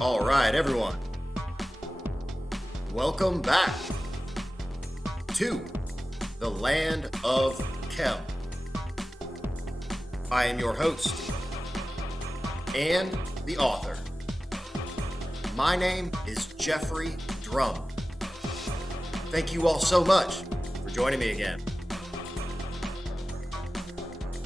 All right, everyone. Welcome back to the land of Chem. I am your host and the author. My name is Jeffrey Drum. Thank you all so much for joining me again.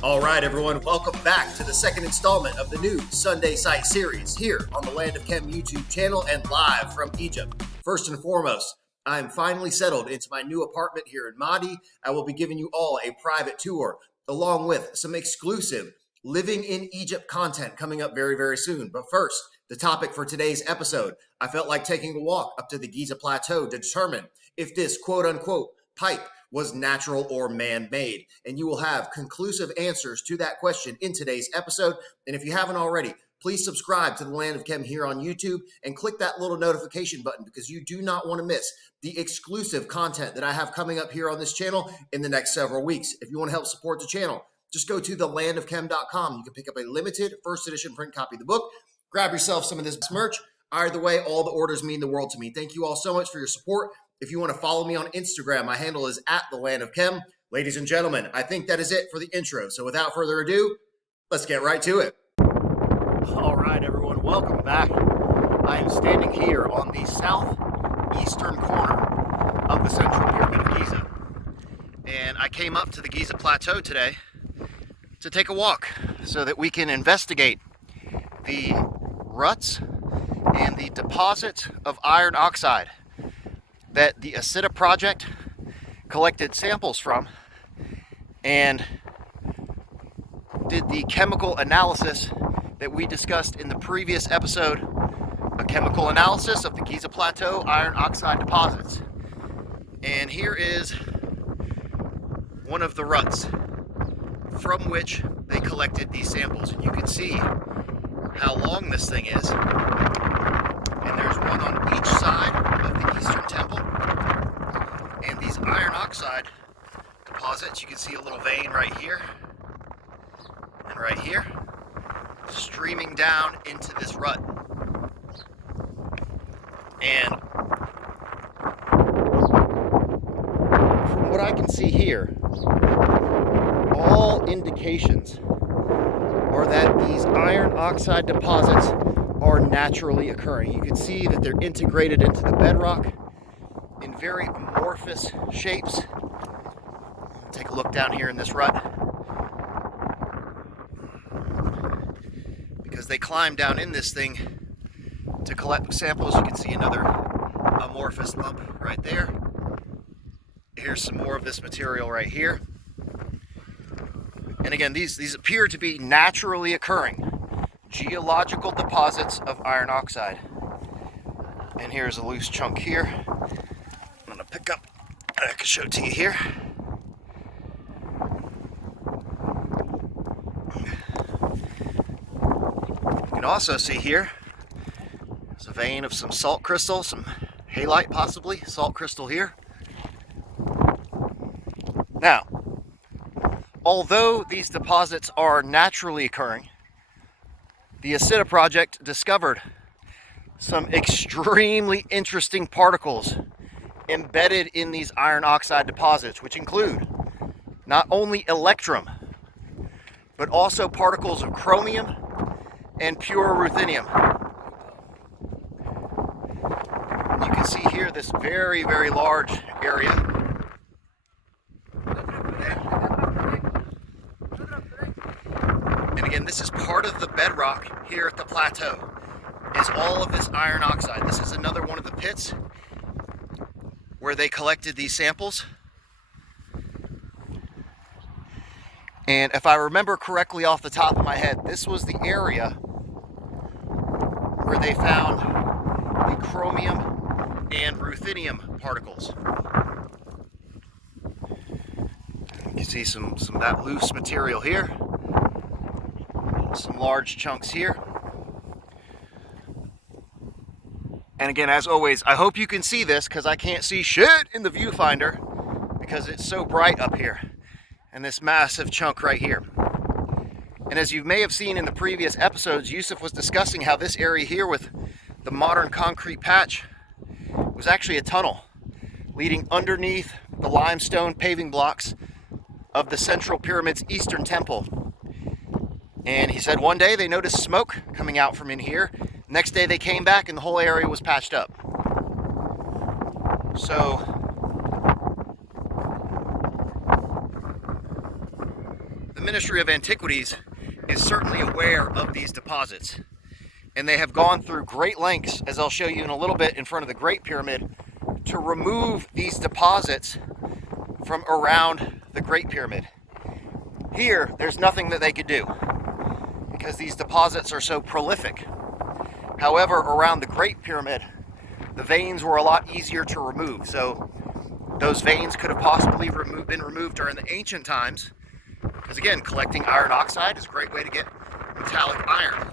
All right, everyone, welcome back to the second installment of the new Sunday Sight series here on the Land of Chem YouTube channel and live from Egypt. First and foremost, I am finally settled into my new apartment here in Mahdi. I will be giving you all a private tour along with some exclusive Living in Egypt content coming up very, very soon. But first, the topic for today's episode, I felt like taking a walk up to the Giza Plateau to determine if this quote-unquote pipe was natural or man-made. And you will have conclusive answers to that question in today's episode. And if you haven't already, please subscribe to the Land of Chem here on YouTube and click that little notification button because you do not want to miss the exclusive content that I have coming up here on this channel in the next several weeks. If you want to help support the channel, just go to thelandofchem.com. You can pick up a limited first edition print copy of the book. Grab yourself some of this merch. Either way, all the orders mean the world to me. Thank you all so much for your support. If you want to follow me on Instagram, my handle is @thelandofchem. Ladies and gentlemen, I think that is it for the intro. So without further ado, let's get right to it. All right, everyone, welcome back. I am standing here on the southeastern corner of the Central Pyramid of Giza. And I came up to the Giza Plateau today to take a walk so that we can investigate the ruts and the deposits of iron oxide that the Isida project collected samples from and did the chemical analysis that we discussed in the previous episode, a chemical analysis of the Giza Plateau iron oxide deposits. And here is one of the ruts from which they collected these samples. And you can see how long this thing is. And there's one on each side of the eastern temple. And these iron oxide deposits, you can see a little vein right here and right here, streaming down into this rut. And from what I can see here, all indications are that these iron oxide deposits are naturally occurring. You can see that they're integrated into the bedrock in very amorphous shapes. Take a look down here in this rut. Because they climb down in this thing to collect samples. You can see another amorphous lump right there. Here's some more of this material right here. And again, these appear to be naturally occurring geological deposits of iron oxide. And here's a loose chunk here. I'm gonna pick up, I can show it to you here. You can also see here, there's a vein of some salt crystal, some halite possibly, salt crystal here. Now, although these deposits are naturally occurring, the Isida project discovered some extremely interesting particles embedded in these iron oxide deposits, which include not only electrum, but also particles of chromium and pure ruthenium. You can see here this very, very large area. And again, this is part of the bedrock here at the plateau, is all of this iron oxide. This is another one of the pits where they collected these samples. And if I remember correctly off the top of my head, this was the area where they found the chromium and ruthenium particles. You can see some of that loose material here. Some large chunks here. And again, as always, I hope you can see this because I can't see shit in the viewfinder because it's so bright up here. And this massive chunk right here. And as you may have seen in the previous episodes, Yusuf was discussing how this area here with the modern concrete patch was actually a tunnel leading underneath the limestone paving blocks of the Central Pyramid's Eastern Temple. And he said one day they noticed smoke coming out from in here. Next day they came back and the whole area was patched up. So the Ministry of Antiquities is certainly aware of these deposits. And they have gone through great lengths, as I'll show you in a little bit in front of the Great Pyramid, to remove these deposits from around the Great Pyramid. Here, there's nothing that they could do because these deposits are so prolific. However, around the Great Pyramid, the veins were a lot easier to remove. So those veins could have possibly been removed during the ancient times, because again, collecting iron oxide is a great way to get metallic iron.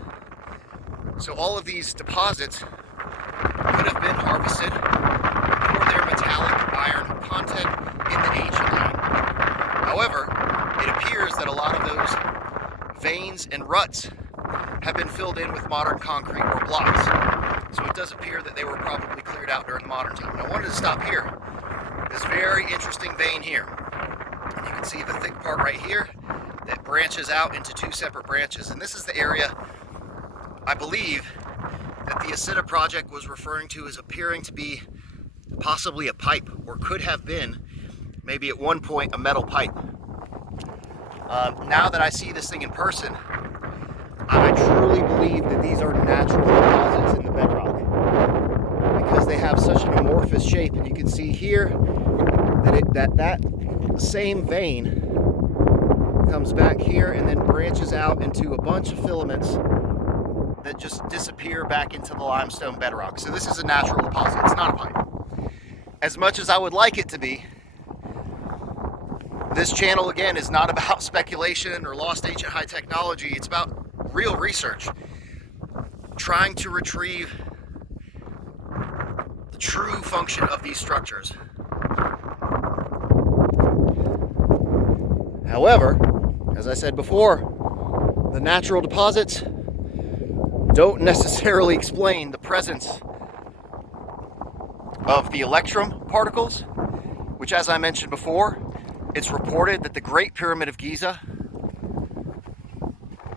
So all of these deposits could have been harvested for their metallic iron content in the ancient time. However, it appears that a lot of those veins and ruts have been filled in with modern concrete or blocks. So it does appear that they were probably cleared out during the modern time. And I wanted to stop here. This very interesting vein here. And you can see the thick part right here that branches out into two separate branches. And this is the area I believe that the Isida project was referring to as appearing to be possibly a pipe, or could have been maybe at one point a metal pipe. Now that I see this thing in person, I truly believe that these are natural deposits in the bedrock because they have such an amorphous shape. And you can see here that that same vein comes back here and then branches out into a bunch of filaments that just disappear back into the limestone bedrock. So this is a natural deposit. It's not a pipe. As much as I would like it to be, this channel again is not about speculation or lost ancient high technology. It's about real research, trying to retrieve the true function of these structures. However, as I said before, the natural deposits don't necessarily explain the presence of the electrum particles, which, as I mentioned before, it's reported that the Great Pyramid of Giza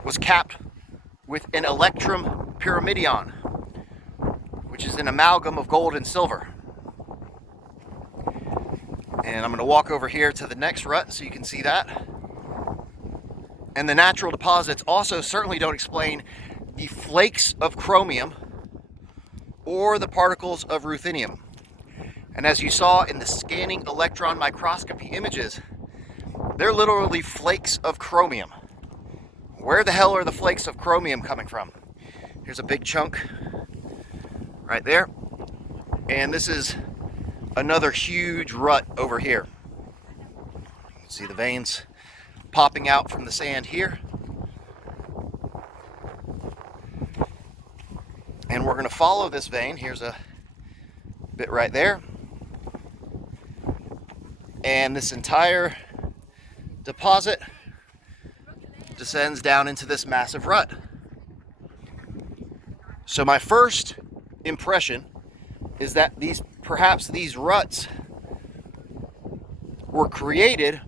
was capped with an electrum pyramidion, which is an amalgam of gold and silver. And I'm going to walk over here to the next rut so you can see that. And the natural deposits also certainly don't explain the flakes of chromium or the particles of ruthenium. And as you saw in the scanning electron microscopy images, they're literally flakes of chromium. Where the hell are the flakes of chromium coming from? Here's a big chunk right there. And this is another huge rut over here. You can see the veins popping out from the sand here. And we're going to follow this vein. Here's a bit right there. And this entire deposit descends down into this massive rut. So my first impression is that perhaps these ruts were created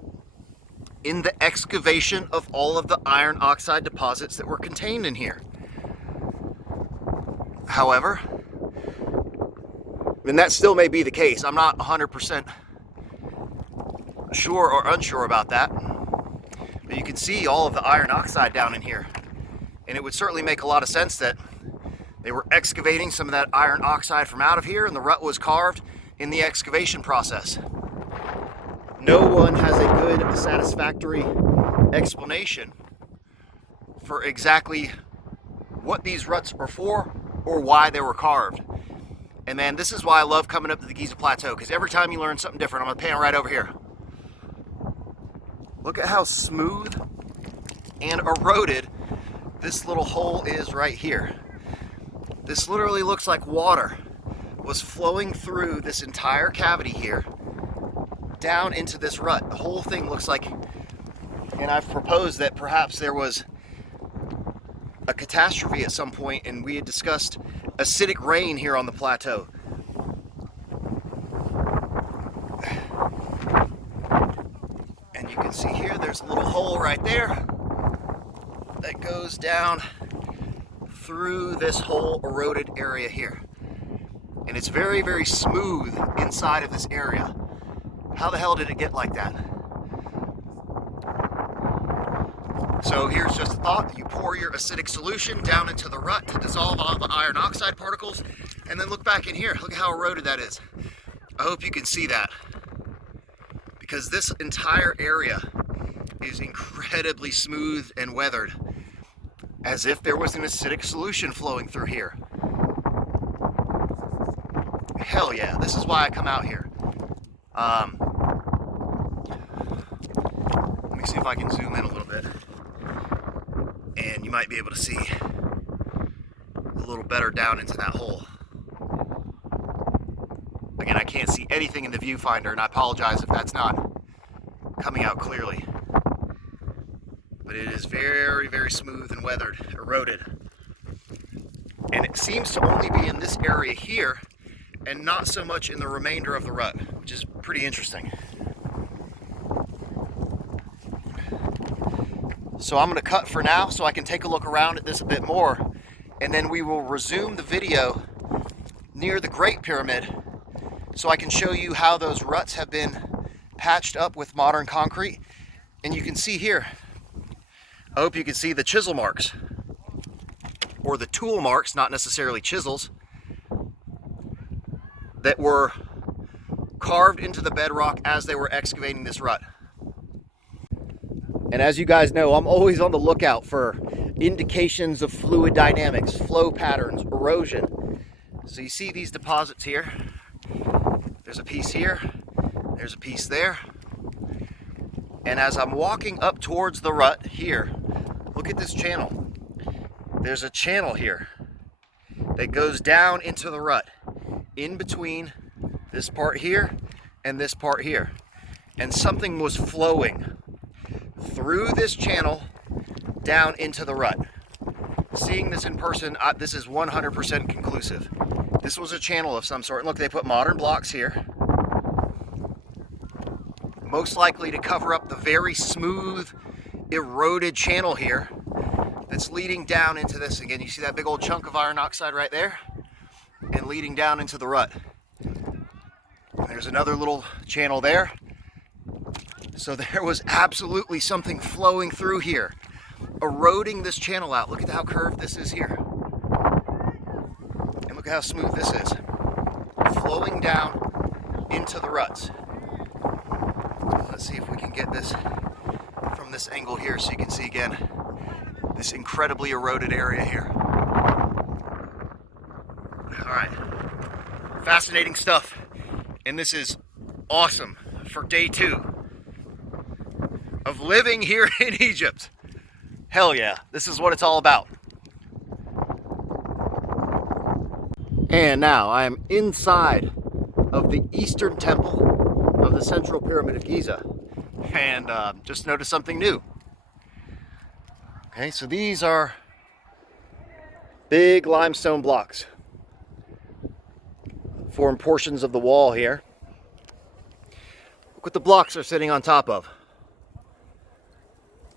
in the excavation of all of the iron oxide deposits that were contained in here. However, and that still may be the case, I'm not 100% sure or unsure about that, but you can see all of the iron oxide down in here, and it would certainly make a lot of sense that they were excavating some of that iron oxide from out of here, and the rut was carved in the excavation process. No one has a good, satisfactory explanation for exactly what these ruts are for or why they were carved. And man, this is why I love coming up to the Giza Plateau, because every time you learn something different. I'm going to pan right over here. Look at how smooth and eroded this little hole is right here. This literally looks like water was flowing through this entire cavity here down into this rut. The whole thing looks like, and I've proposed that perhaps there was a catastrophe at some point, and we had discussed acidic rain here on the plateau. And you can see here, there's a little hole right there that goes down through this whole eroded area here. And it's very, very smooth inside of this area. How the hell did it get like that? So here's just a thought. You pour your acidic solution down into the rut to dissolve all the iron oxide particles, and then look back in here. Look at how eroded that is. I hope you can see that, because this entire area is incredibly smooth and weathered, as if there was an acidic solution flowing through here. Hell yeah, this is why I come out here. Let me see if I can zoom in a little bit. And you might be able to see a little better down into that hole. Again, I can't see anything in the viewfinder, and I apologize if that's not coming out clearly. But it is very, very smooth and weathered, eroded. And it seems to only be in this area here and not so much in the remainder of the rut, which is pretty interesting. So I'm going to cut for now so I can take a look around at this a bit more, and then we will resume the video near the Great Pyramid so I can show you how those ruts have been patched up with modern concrete. And you can see here, I hope you can see the chisel marks, or the tool marks, not necessarily chisels, that were carved into the bedrock as they were excavating this rut. And as you guys know, I'm always on the lookout for indications of fluid dynamics, flow patterns, erosion. So you see these deposits here. There's a piece here, there's a piece there. And as I'm walking up towards the rut here, look at this channel. There's a channel here that goes down into the rut, in between this part here and this part here. And something was flowing through this channel down into the rut. Seeing this in person, this is 100% conclusive. This was a channel of some sort. And look, they put modern blocks here, most likely to cover up the very smooth, eroded channel here that's leading down into this. Again, you see that big old chunk of iron oxide right there, and leading down into the rut. There's another little channel there. So there was absolutely something flowing through here, eroding this channel out. Look at how curved this is here. And look at how smooth this is, flowing down into the ruts. Let's see if we can get this from this angle here so you can see again this incredibly eroded area here. All right, fascinating stuff. And this is awesome for day 2 of living here in Egypt. Hell yeah, this is what it's all about. And now I am inside of the Eastern Temple of the Central Pyramid of Giza, and just noticed something new. Okay, so these are big limestone blocks, form portions of the wall here. Look what the blocks are sitting on top of.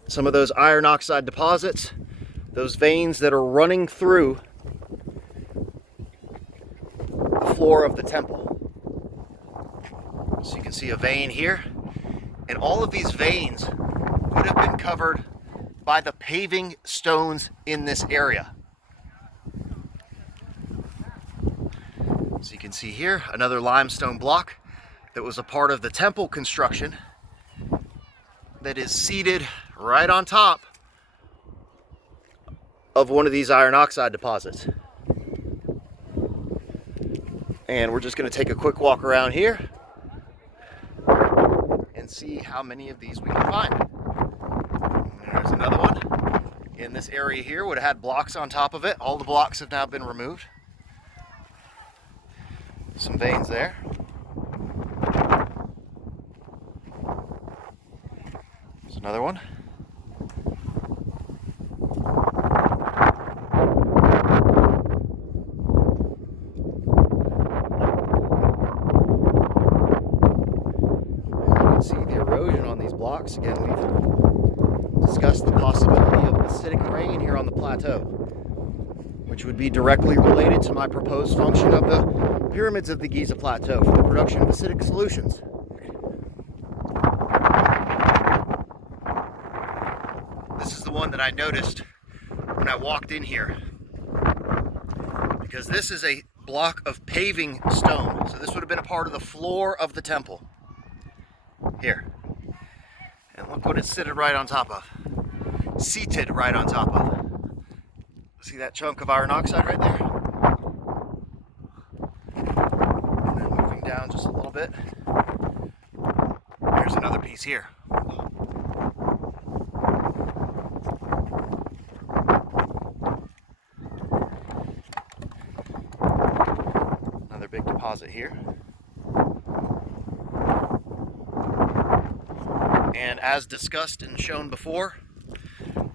Some of those iron oxide deposits, those veins that are running through the floor of the temple. So you can see a vein here, and all of these veins would have been covered by the paving stones in this area. So you can see here another limestone block that was a part of the temple construction that is seated right on top of one of these iron oxide deposits. And we're just going to take a quick walk around here and see how many of these we can find. And there's another one in this area here, would have had blocks on top of it. All the blocks have now been removed. Some veins there. There's another one. here on the plateau, which would be directly related to my proposed function of the pyramids of the Giza Plateau for the production of acidic solutions. This is the one that I noticed when I walked in here, because this is a block of paving stone. So this would have been a part of the floor of the temple here. And look what it's seated right on top of. Seated right on top of. See that chunk of iron oxide right there? And then moving down just a little bit, there's another piece here. Another big deposit here. And as discussed and shown before,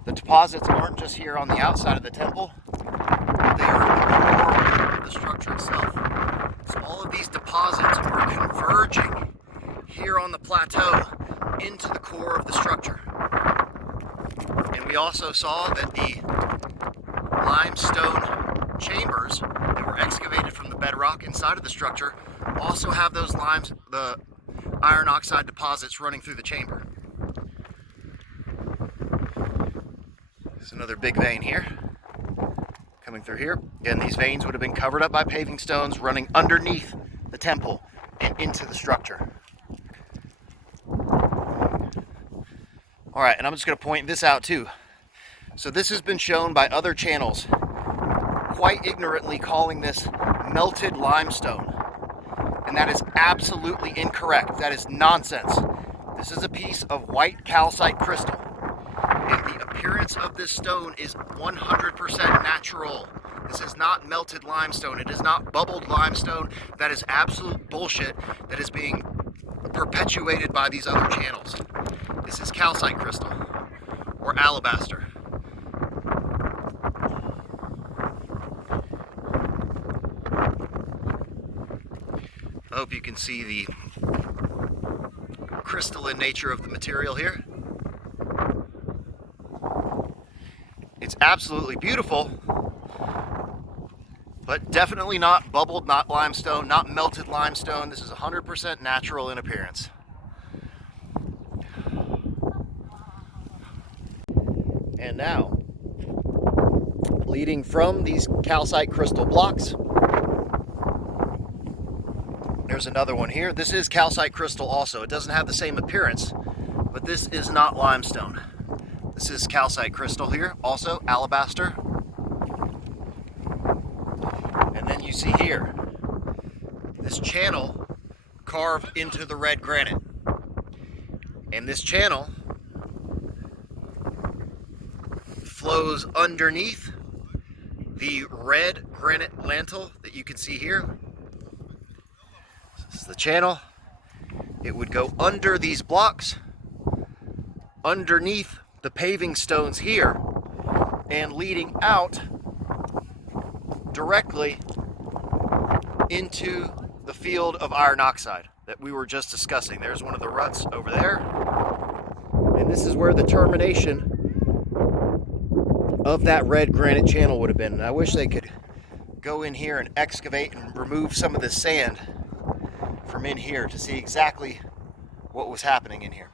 the deposits aren't just here on the outside of the temple, they are in the core of the structure itself. So all of these deposits are converging here on the plateau into the core of the structure. And we also saw that the limestone chambers that were excavated from the bedrock inside of the structure also have those the iron oxide deposits running through the chamber. There's another big vein here, coming through here. Again, these veins would have been covered up by paving stones running underneath the temple and into the structure. All right, and I'm just going to point this out too. So this has been shown by other channels, quite ignorantly calling this melted limestone. And that is absolutely incorrect. That is nonsense. This is a piece of white calcite crystal. And the appearance of this stone is 100% natural. This is not melted limestone. It is not bubbled limestone. That is absolute bullshit that is being perpetuated by these other channels. This is calcite crystal or alabaster. I hope you can see the crystalline nature of the material here. It's absolutely beautiful, but definitely not bubbled, not limestone, not melted limestone. This is 100% natural in appearance. And now, leading from these calcite crystal blocks, there's another one here. This is calcite crystal also. It doesn't have the same appearance, but this is not limestone. This is calcite crystal here, also alabaster. And then you see here, this channel carved into the red granite. And this channel flows underneath the red granite mantle that you can see here. This is the channel. It would go under these blocks, underneath the paving stones here, and leading out directly into the field of iron oxide that we were just discussing. There's one of the ruts over there, and this is where the termination of that red granite channel would have been. And I wish they could go in here and excavate and remove some of the sand from in here to see exactly what was happening in here.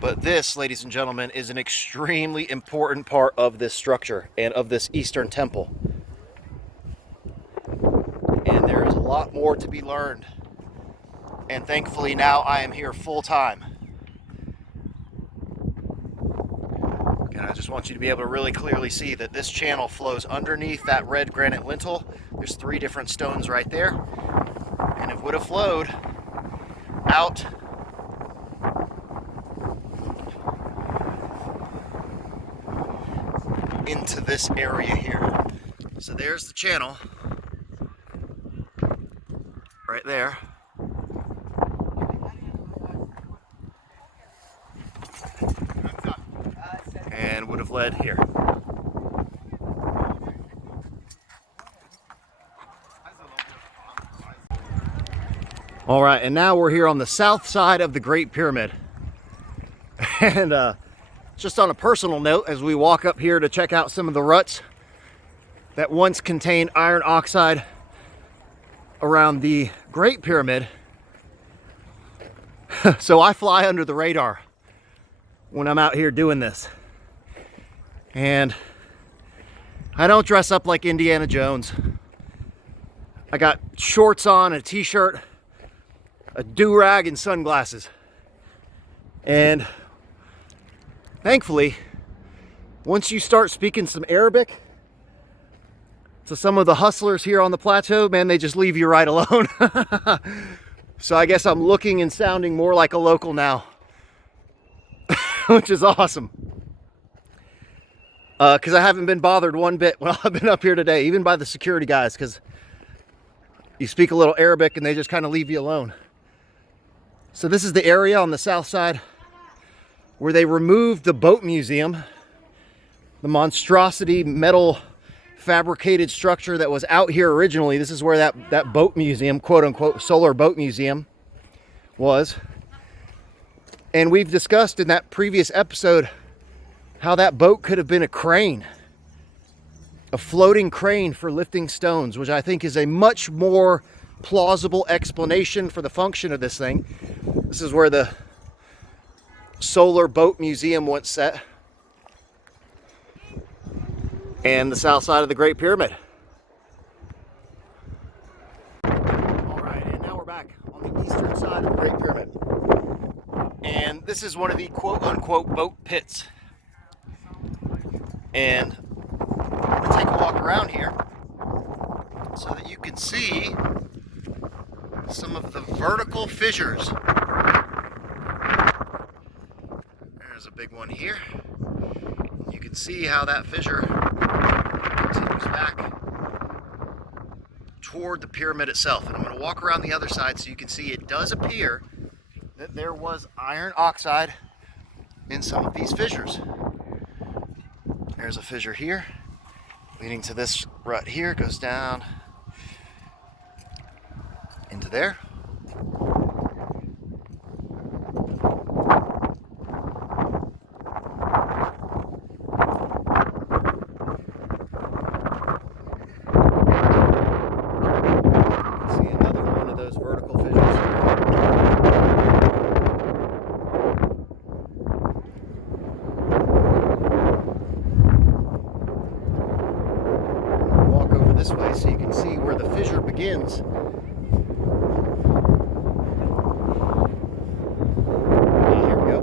But this, ladies and gentlemen, is an extremely important part of this structure and of this Eastern temple. And there is a lot more to be learned. And thankfully now I am here full time. And I just want you to be able to really clearly see that this channel flows underneath that red granite lintel. There's 3 different stones right there. And it would have flowed out into this area here. So there's the channel right there. And would have led here. All right, and now we're here on the south side of the Great Pyramid. And Just on a personal note, as we walk up here to check out some of the ruts that once contained iron oxide around the Great Pyramid. So I fly under the radar when I'm out here doing this. And I don't dress up like Indiana Jones. I got shorts on, a t-shirt, a do-rag, and sunglasses. And thankfully, once you start speaking some Arabic to some of the hustlers here on the plateau, man, they just leave you right alone. So I guess I'm looking and sounding more like a local now, which is awesome. Because I haven't been bothered one bit while I've been up here today, even by the security guys, because you speak a little Arabic and they just kind of leave you alone. So this is the area on the south side where they removed the boat museum, the monstrosity metal fabricated structure that was out here originally. This is where that boat museum, quote unquote, solar boat museum was. And we've discussed in that previous episode how that boat could have been a crane, a floating crane for lifting stones, which I think is a much more plausible explanation for the function of this thing. This is where the solar boat museum once set, and the south side of the Great Pyramid. All right, and now we're back on the eastern side of the Great Pyramid. And this is one of the quote-unquote boat pits. And I'm going to take a walk around here so that you can see some of the vertical fissures. There's a big one here. You can see how that fissure continues back toward the pyramid itself. And I'm going to walk around the other side so you can see it does appear that there was iron oxide in some of these fissures. There's a fissure here leading to this rut here, goes down into there. See another one of those vertical fissures. Walk over this way so you can see where the fissure begins. Here we go.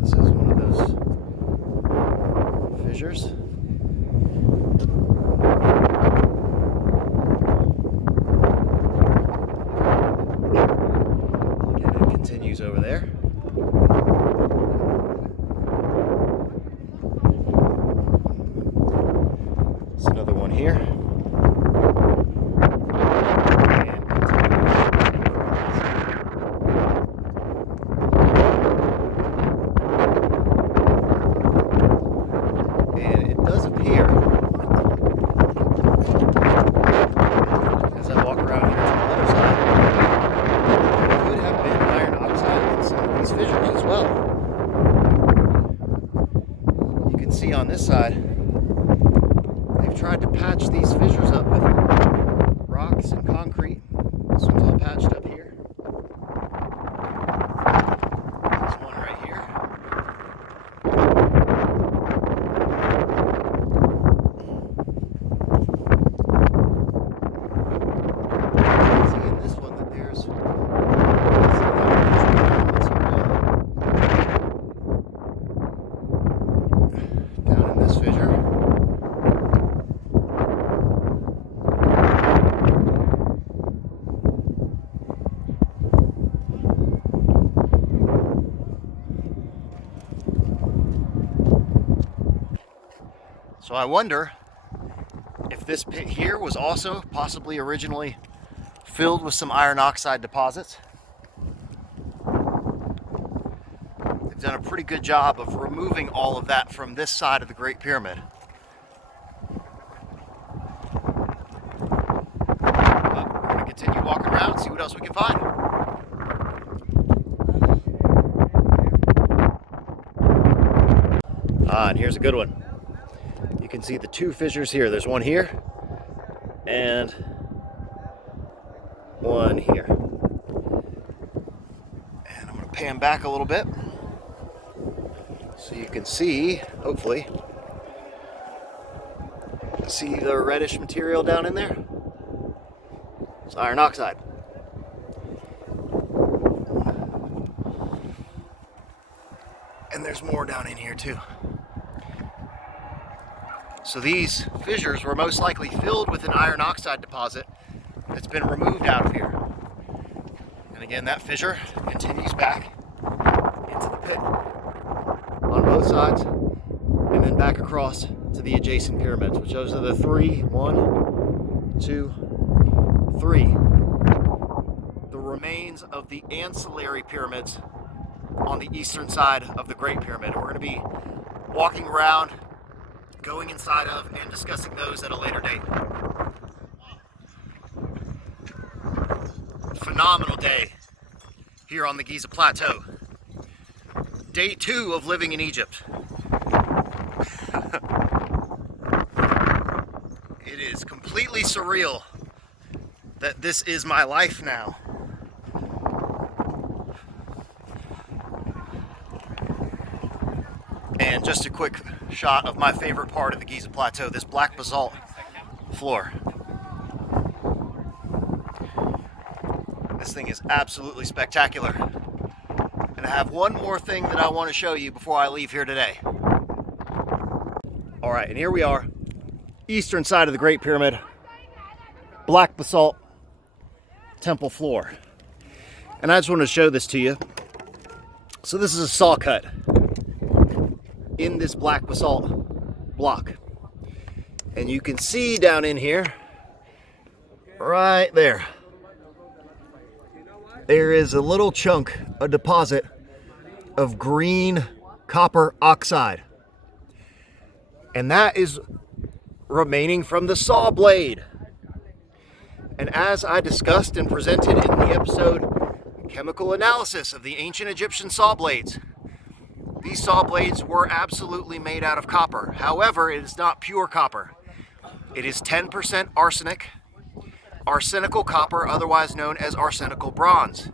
This is one of those fissures. Again, it continues over there. There's another one here. And it does appear, as I walk around here to the other side, there could have been iron oxide in some of these fissures as well. You can see on this side, they've tried to patch these fissures up with rocks and concrete. This one's all patched up here. There's one right here. See in this one that there's some material down in this fissure. So I wonder if this pit here was also possibly originally filled with some iron oxide deposits. They've done a pretty good job of removing all of that from this side of the Great Pyramid. But we're going to continue walking around and see what else we can find. And here's a good one. You can see the two fissures here. There's one here and one here. And I'm going to pan back a little bit so you can see, hopefully, see the reddish material down in there? It's iron oxide. And there's more down in here too. So these fissures were most likely filled with an iron oxide deposit that's been removed out of here. And again, that fissure continues back into the pit on both sides and then back across to the adjacent pyramids, which those are the three, 1, 2, 3. The remains of the ancillary pyramids on the eastern side of the Great Pyramid. We're going to be walking around, going inside of, and discussing those at a later date. Phenomenal day here on the Giza Plateau. Day 2 of living in Egypt. It is completely surreal that this is my life now. And just a quick shot of my favorite part of the Giza Plateau, this black basalt floor. This thing is absolutely spectacular. And I have one more thing that I want to show you before I leave here today. All right, and here we are, eastern side of the Great Pyramid, black basalt temple floor. And I just want to show this to you. So this is a saw cut in this black basalt block. And you can see down in here, right there, there is a little chunk, a deposit of green copper oxide. And that is remaining from the saw blade. And as I discussed and presented in the episode, Chemical Analysis of the Ancient Egyptian Saw Blades, these saw blades were absolutely made out of copper. However, it is not pure copper. It is 10% arsenic, arsenical copper, otherwise known as arsenical bronze,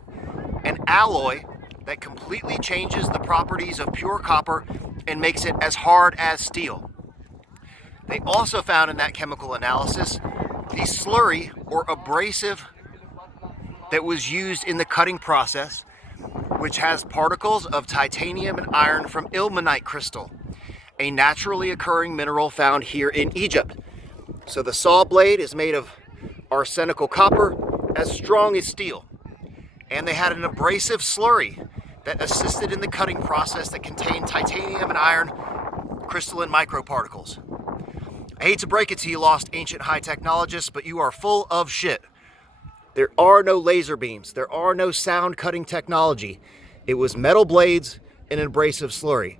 an alloy that completely changes the properties of pure copper and makes it as hard as steel. They also found in that chemical analysis the slurry or abrasive that was used in the cutting process, which has particles of titanium and iron from ilmenite crystal, a naturally occurring mineral found here in Egypt. So the saw blade is made of arsenical copper, as strong as steel. And they had an abrasive slurry that assisted in the cutting process that contained titanium and iron crystalline microparticles. I hate to break it to you, lost ancient high technologists, but you are full of shit. There are no laser beams. There are no sound cutting technology. It was metal blades and an abrasive slurry,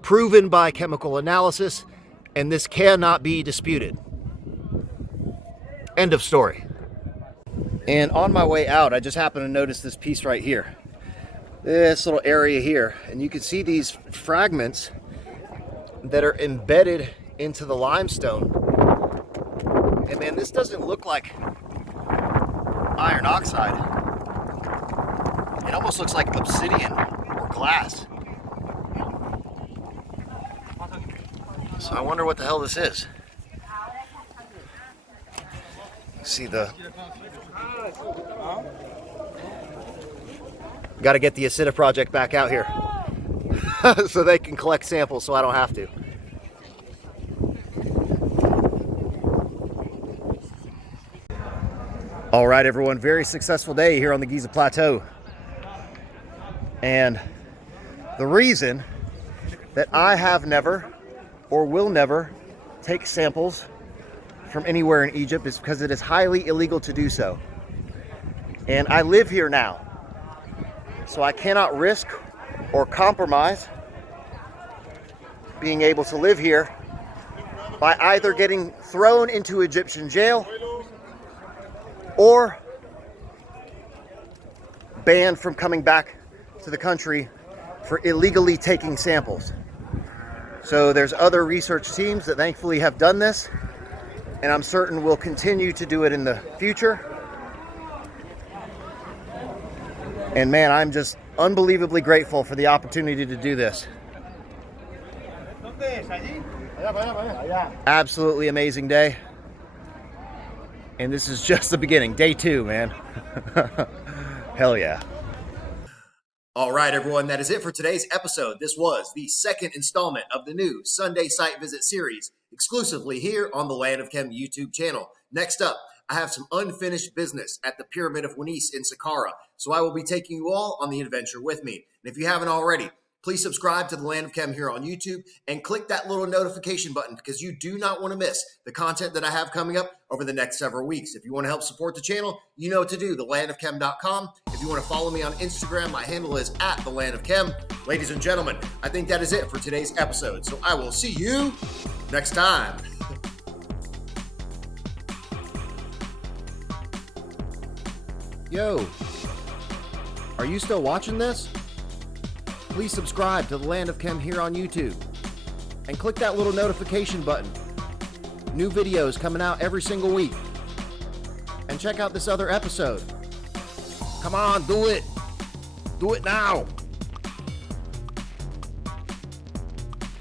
proven by chemical analysis, and this cannot be disputed. End of story. And on my way out, I just happened to notice this piece right here. This little area here. And you can see these fragments that are embedded into the limestone. And man, this doesn't look like iron oxide. It almost looks like obsidian or glass. So I wonder what the hell this is. See the... Got to get the Isida project back out here so they can collect samples so I don't have to. All right, everyone, very successful day here on the Giza Plateau. And the reason that I have never or will never take samples from anywhere in Egypt is because it is highly illegal to do so. And I live here now, so I cannot risk or compromise being able to live here by either getting thrown into Egyptian jail or banned from coming back to the country for illegally taking samples. So there's other research teams that thankfully have done this, and I'm certain will continue to do it in the future. And man, I'm just unbelievably grateful for the opportunity to do this. Absolutely amazing day. And this is just the beginning. Day 2, man. Hell yeah. All right, everyone, that is it for today's episode. This was the second installment of the new Sunday Site Visit series, exclusively here on the Land of Chem YouTube channel. Next up, I have some unfinished business at the Pyramid of Wanis in Saqqara, so I will be taking you all on the adventure with me. And if you haven't already, please subscribe to the Land of Chem here on YouTube and click that little notification button because you do not want to miss the content that I have coming up over the next several weeks. If you want to help support the channel, you know what to do, thelandofchem.com. If you want to follow me on Instagram, my handle is @thelandofchem. Ladies and gentlemen, I think that is it for today's episode. So I will see you next time. Yo, are you still watching this? Please subscribe to the Land of Chem here on YouTube and click that little notification button. New videos coming out every single week. And check out this other episode. Come on, do it. Do it now.